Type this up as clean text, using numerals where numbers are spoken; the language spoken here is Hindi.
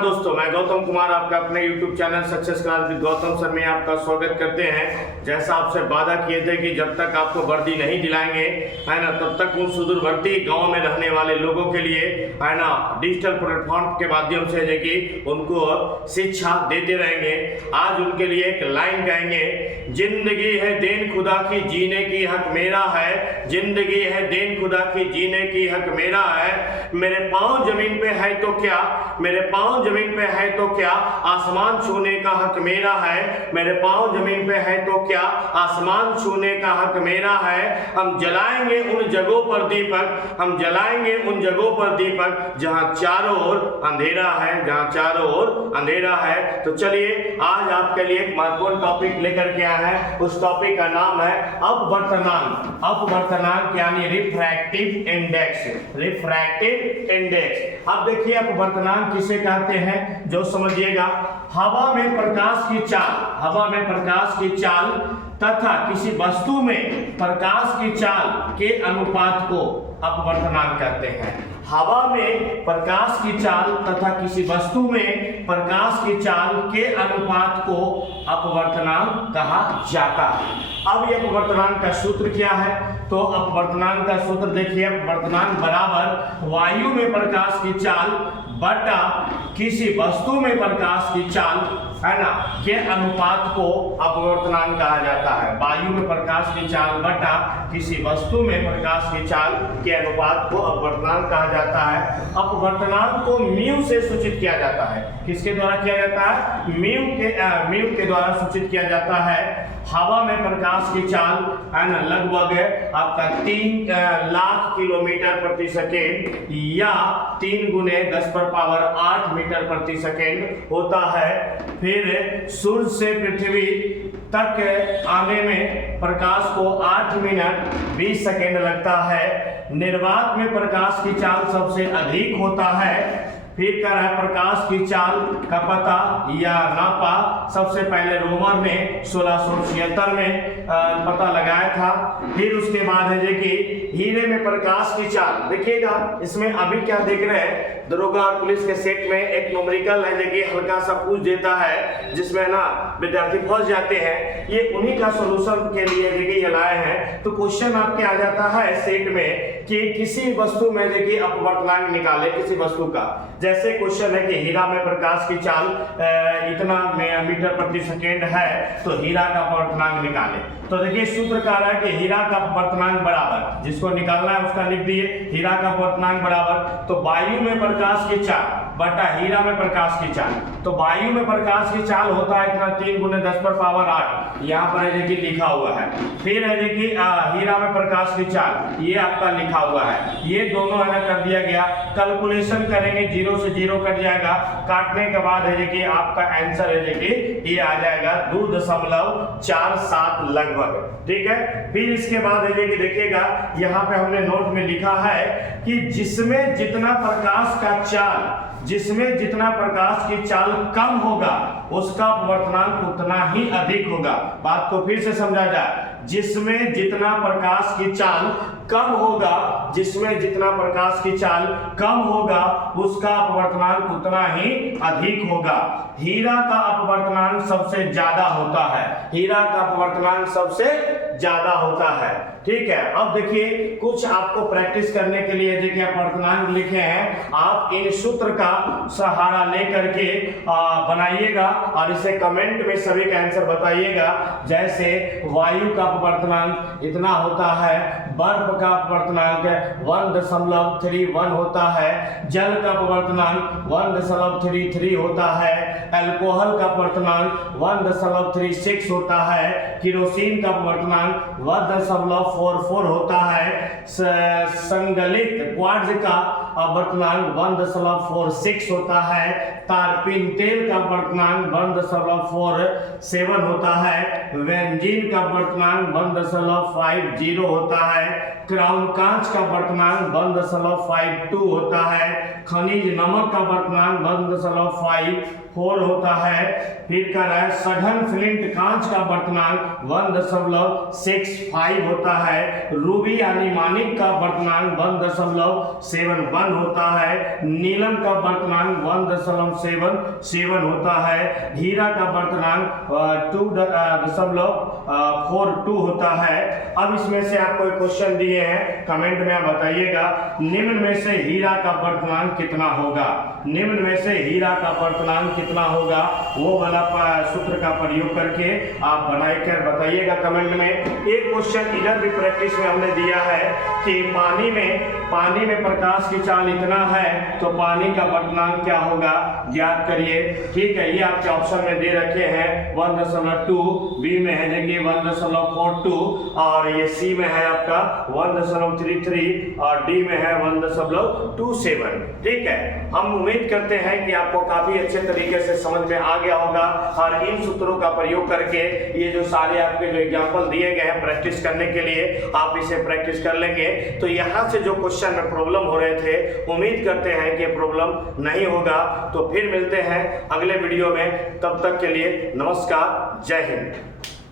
नमस्कार दोस्तों, मैं गौतम कुमार आपका अपने YouTube channel success class with Gautam sir में आपका स्वागत करते हैं। जैसा आपसे वादा किए थे कि जब तक आपको वर्दी नहीं दिलाएंगे है ना, तब तक उन सुदूरवर्ती गांव में रहने वाले लोगों के लिए है ना डिजिटल प्लेटफॉर्म के माध्यम से जो कि उनको शिक्षा देते रहेंगे। आज उनके लिए एक लाइन गाएंगे, जिंदगी है देन खुदा की, जीने की हक मेरा है। जिंदगी है देन खुदा की, जीने की हक मेरा है। मेरे पाँव जमीन पे है तो क्या, मेरे पाँव जमीन पे है तो क्या, आसमान छूने का हक मेरा है। मेरे पाँव जमीन पे है तो क्या, आसमान छूने का हक मेरा है। हम जलाएंगे उन जगहों पर दीपक, हम जलाएंगे उन जगहों पर दीपक जहां चारों ओर अंधेरा है, जहां चारों ओर अंधेरा है। तो चलिए आज आपके लिए एक महत्वपूर्ण टॉपिक लेकर के आए हैं। उस टॉपिक का नाम है अपवर्तनांक। अपवर्तनांक यानी रिफ्रैक्टिव इंडेक्स। Refractive index. अब देखिए अपवर्तनांक किसे कहते हैं जो समझिएगा। हवा में प्रकाश की चाल, हवा में प्रकाश की चाल तथा किसी वस्तु में प्रकाश की चाल के अनुपात को अपवर्तनांक कहते हैं। हवा में प्रकाश की चाल तथा किसी वस्तु में प्रकाश की चाल के अनुपात को अपवर्तनांक कहा जाता है। अब ये अपवर्तनांक का सूत्र क्या है? तो अपवर्तनांक का सूत्र देखिए, अपवर्तनांक बराबर वायु में प्रकाश की चाल बटा किसी वस्तु में प्रकाश की चाल है ना के अनुपात को अपवर्तनांक कहा जाता है। वायु में प्रकाश की चाल बटा किसी वस्तु में प्रकाश की चाल के अनुपात को अपवर्तनांक कहा जाता है। अपवर्तनांक को म्यू से सूचित किया जाता है। किसके द्वारा किया जाता है? म्यू के द्वारा सूचित किया जाता है। हवा में प्रकाश की चाल है ना लगभग आपका 3 लाख किलोमीटर प्रति सेकेंड या 3 गुने 10⁻8 मीटर प्रति सेकेंड होता है। फिर सूर्य से पृथ्वी तक आने में प्रकाश को 8 मिनट 20 सेकेंड लगता है। निर्वात में प्रकाश की चाल सबसे अधिक होता है। फिर कह रहा है प्रकाश की चाल का पता या नापा सबसे पहले रोमर ने 1676 में पता लगाया था। फिर उसके बाद है कि हीरे में प्रकाश की चाल, देखिएगा इसमें अभी क्या देख रहे हैं, दरोगा और पुलिस के सेट में एक न्यूमेरिकल है जो कि हल्का सा पूछ देता है जिसमें ना विद्यार्थी फंस जाते हैं। ये उन्हीं का सोल्यूशन के लिए देखिए ये लाए हैं। तो क्वेश्चन आपके आ जाता है सेट में कि किसी वस्तु में देखिए अपवर्तनांक निकाले किसी वस्तु का। जैसे क्वेश्चन है कि हीरा में प्रकाश की चाल इतना मीटर प्रति सेकेंड है, तो हीरा का अपवर्तनांक निकाले। तो देखिए सूत्र कह रहा है कि हीरा का अपवर्तनांक बराबर, जिसको निकालना है उसका लिख दिए, हीरा का अपवर्तनांक बराबर तो वायु में प्रकाश की चाल बटा हीरा में प्रकाश की चाल। तो वायु में प्रकाश की चाल होता है इतना 3 गुने 10⁻8, यहाँ पर है देखिए लिखा हुआ है। फिर है देखिए हीरा में प्रकाश की चाल ये आपका लिखा हुआ है। ये दोनों है ना कर दिया गया। कैलकुलेशन करेंगे 0 से 0 कट जाएगा। काटने के बाद है देखिए आपका आंसर है देखिए ये आ जाएगा 2.47 लगभग। ठीक है। फिर इसके बाद है कि देखिएगा यहाँ पे हमने नोट में लिखा है कि जिसमें जितना प्रकाश का चाल, जिसमें जितना प्रकाश की चाल कम होगा उसका अपवर्तनांक उतना ही अधिक होगा। बात को फिर से समझा जाए, जिसमें जितना प्रकाश की चाल कम होगा, जिसमें जितना प्रकाश की चाल कम होगा उसका अपवर्तनांक उतना ही अधिक होगा। हीरा का अपवर्तनांक सबसे ज्यादा होता है। हीरा का अपवर्तनांक सबसे ज्यादा होता है। ठीक है। अब देखिए कुछ आपको प्रैक्टिस करने के लिए देखिए अपवर्तनांक लिखे हैं, आप इन सूत्र का सहारा लेकर के बनाइएगा और इसे कमेंट में सभी का आंसर बताइएगा। जैसे वायु का अपवर्तनांक इतना होता है, बर्फ का अपवर्तनांक 1.31 होता है, जल का अपवर्तनांक 1.33 होता है, अल्कोहल का अपवर्तनांक 1.36 होता है, केरोसिन का अपवर्तनांक 1.44 होता है, संगलित क्वार्ट्ज का अपवर्तनांक 1.46 होता है, तारपीन तेल का अपवर्तनांक 1.47 होता है, बेंजीन का अपवर्तनांक 1.50 होता है, क्राउन कांच का अपवर्तनांक 1.52 होता है, खनिज नमक का अपवर्तनांक 1.54 होता है। फिर कह रहा है सघन फ्लिंट कांच का अपवर्तनांक 1.65 होता है, रूबी यानी मानिक का अपवर्तनांक 1.71 1 होता है, नीलम का वर्तनांक 1.77 होता है, हीरा का वर्तनांक 2.42 होता है। अब इसमें से आपको एक क्वेश्चन दिए हैं, कमेंट में आप बताइएगा, निम्न में से हीरा का वर्तनांक कितना होगा, निम्न में से हीरा का वर्तनांक कितना होगा, वो वाला सूत्र का प्रयोग करके आप बनाकर बताइएगा कमेंट में। एक क्वेश्चन इधर भी प्रैक्टिस में हमने दिया है कि पानी में प्रकाश की चाल इतना है तो पानी का वर्तनांक क्या होगा, ज्ञात करिए। ठीक है, ये आपके ऑप्शन में दे रखे हैं 1.2, बी में है देखिए 1.42 और ये सी में है आपका 1.33 और डी में है 1.27। ठीक है, हम उम्मीद करते हैं कि आपको काफी अच्छे तरीके से समझ में आ गया होगा और इन सूत्रों का प्रयोग करके ये जो सारे आपके जो एग्जाम्पल दिए गए हैं प्रैक्टिस करने के लिए आप इसे प्रैक्टिस कर लेंगे। तो यहाँ से जो क्वेश्चन में प्रॉब्लम हो रहे थे, उम्मीद करते हैं कि प्रॉब्लम नहीं होगा। तो फिर मिलते हैं अगले वीडियो में, तब तक के लिए नमस्कार, जय हिंद।